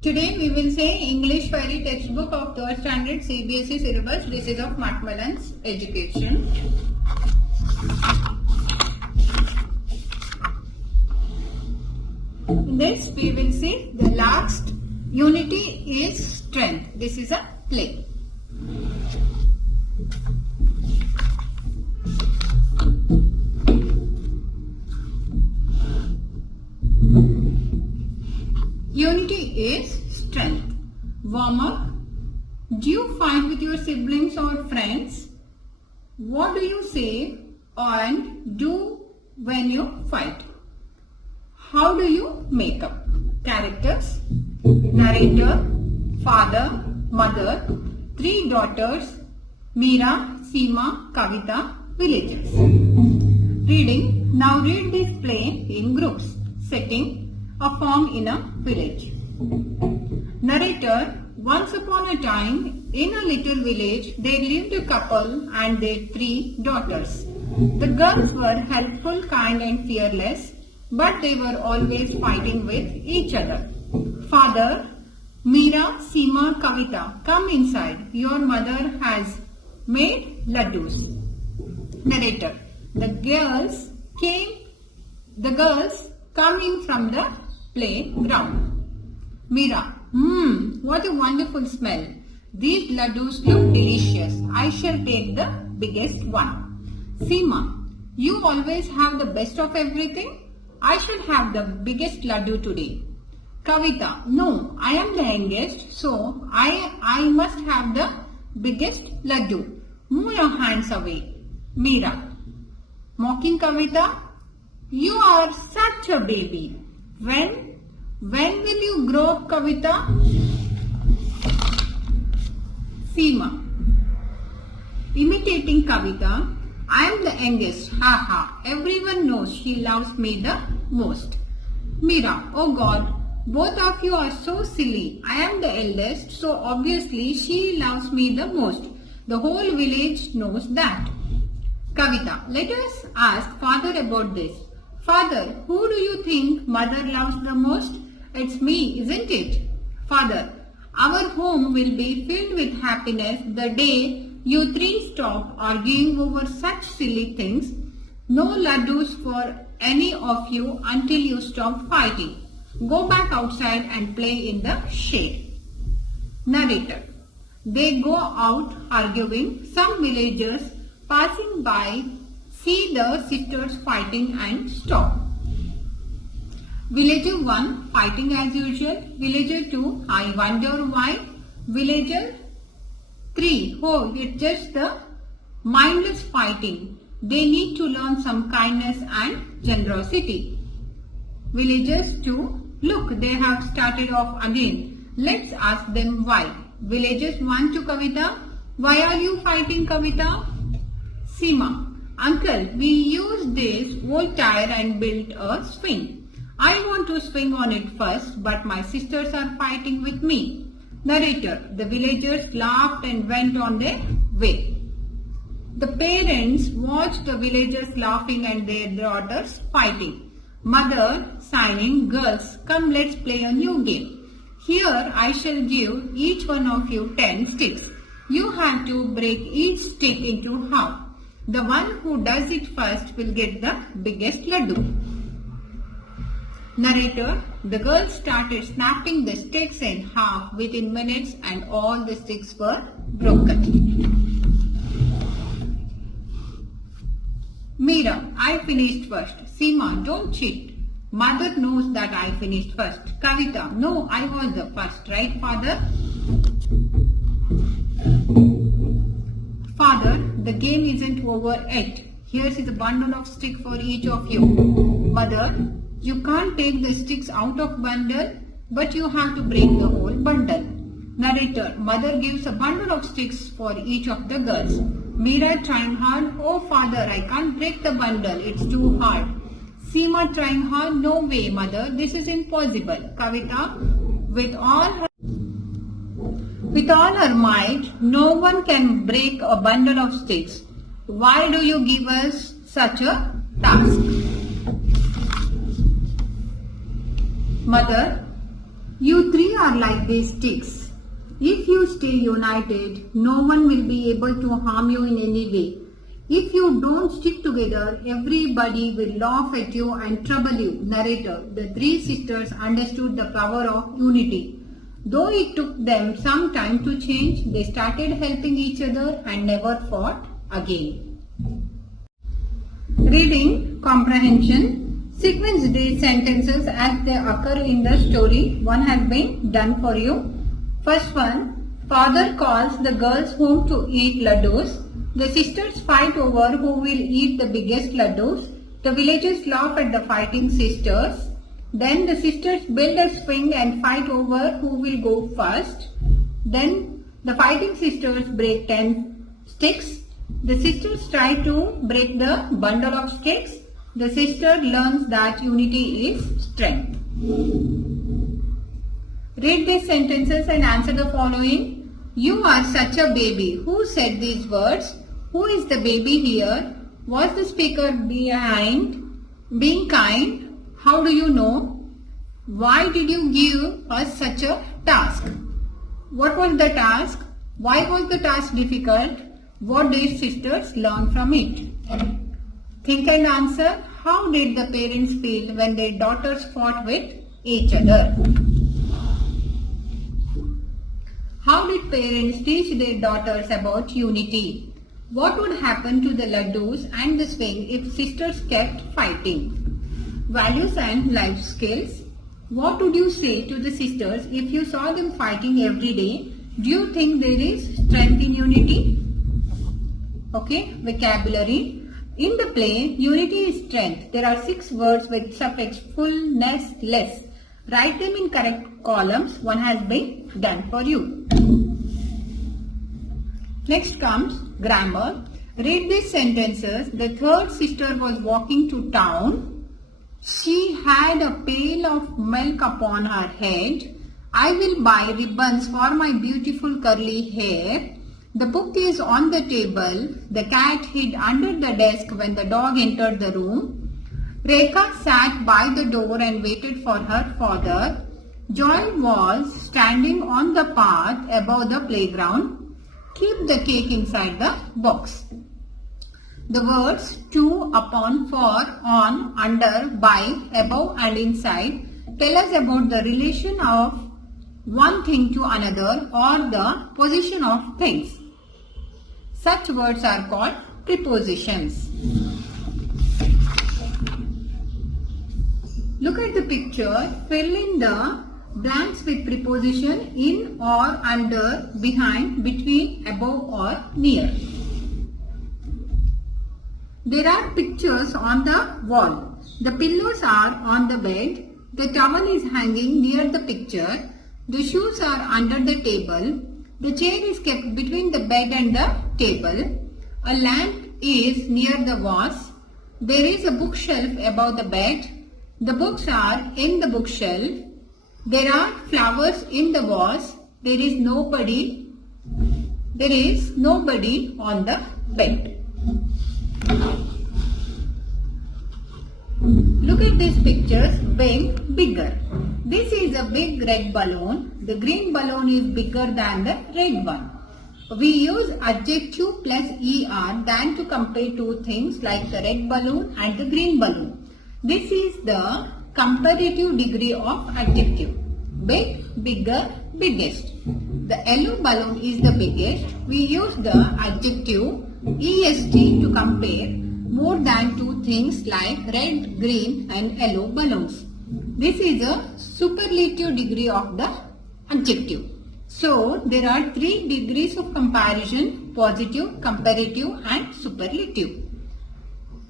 Today we will say English Ferry textbook of 3rd standard CBSE syllabus. This is of Macmillan's education. In this we will see the last unity is strength. This is a play. Unity is strength. Warm up. Do you fight with your siblings or friends? What do you say and do when you fight? How do you make up? Characters. Narrator, father, mother, 3 daughters, Meera, Seema, Kavita, villagers. Reading. Now read this play in groups. Setting. A farm in a village. Narrator. Once upon a time, in a little village, there lived a couple and their 3 daughters. The girls were helpful, kind and fearless, but they were always fighting with each other. Father. Meera, Seema, Kavita, come inside. Your mother has made laddus. Narrator. The girls coming from the playground. Meera. What a wonderful smell. These laddus look delicious. I shall take the biggest one. Seema. You always have the best of everything. I shall have the biggest laddu today. Kavita. No, I am the youngest, so I must have the biggest laddu. Move your hands away. Meera. Mocking Kavita. You are such a baby. When will you grow up, Kavita? Seema. Imitating Kavita. I am the youngest. Ha ha. Everyone knows she loves me the most. Meera. Oh God. Both of you are so silly. I am the eldest, so obviously she loves me the most. The whole village knows that. Kavita. Let us ask father about this. Father, who do you think mother loves the most? It's me, isn't it? Father. Our home will be filled with happiness the day you 3 stop arguing over such silly things. No laddus for any of you until you stop fighting. Go back outside and play in the shade. Narrator. They go out arguing. Some villagers passing by see the sisters fighting and stop. Villager 1 fighting as usual. Villager 2 I wonder why. Villager 3 oh, it's just the mindless fighting. They need to learn some kindness and generosity. Villagers 2 look, they have started off again. Let's ask them why. Villagers 1 to Kavita. Why are you fighting, Kavita? Seema. Uncle, we used this old tire and built a swing. I want to swing on it first, but my sisters are fighting with me. Narrator. The villagers laughed and went on their way. The parents watched the villagers laughing and their daughters fighting. Mother signing, girls, come let's play a new game. Here I shall give each one of you 10 sticks. You have to break each stick into half. The one who does it first will get the biggest laddu. Narrator. The girls started snapping the sticks in half within minutes and all the sticks were broken. Meera. I finished first. Seema. Don't cheat. Mother knows that I finished first. Kavita. No, I was the first, right, father? Father, the game isn't over yet. Here is a bundle of sticks for each of you. Mother, you can't take the sticks out of bundle, but you have to break the whole bundle. Narrator. Mother gives a bundle of sticks for each of the girls. Meera trying hard. Oh father, I can't break the bundle. It's too hard. Seema trying hard. No way, mother. This is impossible. Kavita. With all her might, no one can break a bundle of sticks. Why do you give us such a task? Mother. You three are like these sticks. If you stay united, no one will be able to harm you in any way. If you don't stick together, everybody will laugh at you and trouble you. Narrator. The three sisters understood the power of unity. Though it took them some time to change, they started helping each other and never fought again. Reading comprehension. Sequence these sentences as they occur in the story. One has been done for you. First one. Father calls the girls home to eat laddus. The sisters fight over who will eat the biggest laddus. The villagers laugh at the fighting sisters. Then the sisters build a swing and fight over who will go first. Then the fighting sisters break 10 sticks. The sisters try to break the bundle of sticks. The sister learns that unity is strength. Read these sentences and answer the following. You are such a baby. Who said these words? Who is the baby here? Was the speaker being kind? How do you know? Why did you give us such a task? What was the task? Why was the task difficult? What did sisters learn from it? Think and answer. How did the parents feel when their daughters fought with each other? How did parents teach their daughters about unity? What would happen to the laddus and the swing if sisters kept fighting? Values and life skills. What would you say to the sisters if you saw them fighting every day? Do you think there is strength in unity? Okay, vocabulary. In the play, unity is strength. There are 6 words with suffix fullness, less. Write them in correct columns. One has been done for you. Next comes grammar. Read these sentences. The third sister was walking to town. She had a pail of milk upon her head. I will buy ribbons for my beautiful curly hair. The book is on the table. The cat hid under the desk when the dog entered the room. Rekha sat by the door and waited for her father. Joy was standing on the path above the playground. Keep the cake inside the box. The words to, upon, for, on, under, by, above and inside tell us about the relation of one thing to another or the position of things. Such words are called prepositions. Look at the picture. Fill in the blanks with preposition in or under, behind, between, above or near. There are pictures on the wall. The pillows are on the bed. The towel is hanging near the picture. The shoes are under the table. The chair is kept between the bed and the table. A lamp is near the vase. There is a bookshelf above the bed. The books are in the bookshelf. There are flowers in the vase. There is nobody on the bed. Look at these pictures. Big, bigger. This is a big red balloon. The green balloon is bigger than the red one. We use adjective plus er than to compare two things like the red balloon and the green balloon. This is the comparative degree of adjective. Big, bigger, biggest. The yellow balloon is the biggest. We use the adjective est to compare more than two things like red, green and yellow balloons. This is a superlative degree of the adjective. So, there are 3 degrees of comparison: positive, comparative and superlative.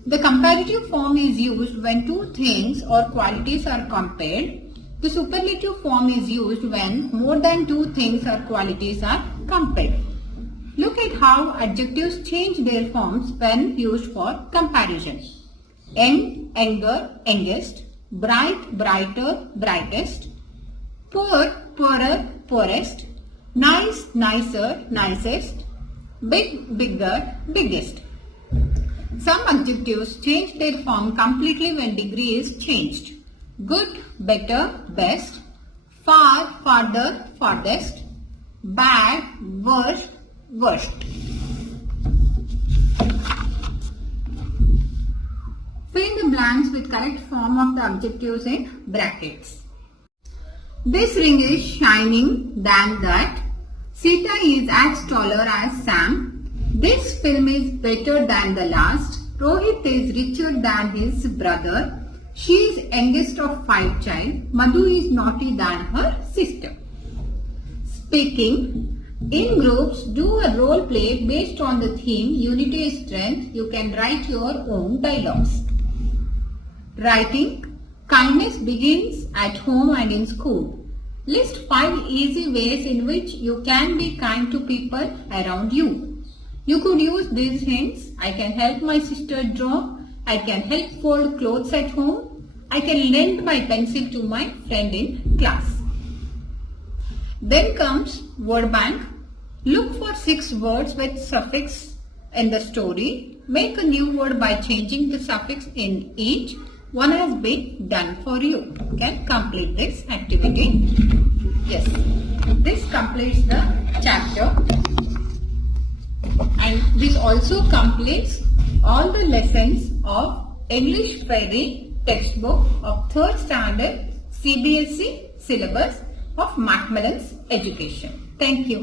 The comparative form is used when two things or qualities are compared. The superlative form is used when more than two things or qualities are compared. Look at how adjectives change their forms when used for comparison. Young, younger, youngest. Bright, brighter, brightest. Poor, poorer, poorest. Nice, nicer, nicest. Big, bigger, biggest. Some adjectives change their form completely when degree is changed. Good, better, best. far, farther, farthest, bad, worst, worst. Fill the blanks with correct form of the adjectives in brackets. This ring is shining than that. Sita is as taller as Sam. This film is better than the last. Rohit is richer than his brother. She is youngest of 5 children. Madhu is naughty than her sister. Speaking. In groups, do a role play based on the theme Unity is Strength. You can write your own dialogues. Writing. Kindness begins at home and in school. List 5 easy ways in which you can be kind to people around you. You could use these hints. I can help my sister draw. I can help fold clothes at home. I can lend my pencil to my friend in class. Then comes word bank. Look for 6 words with suffix in the story. Make a new word by changing the suffix in each. One has been done for you. You can complete this activity. Yes, this completes the chapter, and this also completes all the lessons of English Ferry textbook of 3rd standard CBSE syllabus of Macmillan's education. Thank you.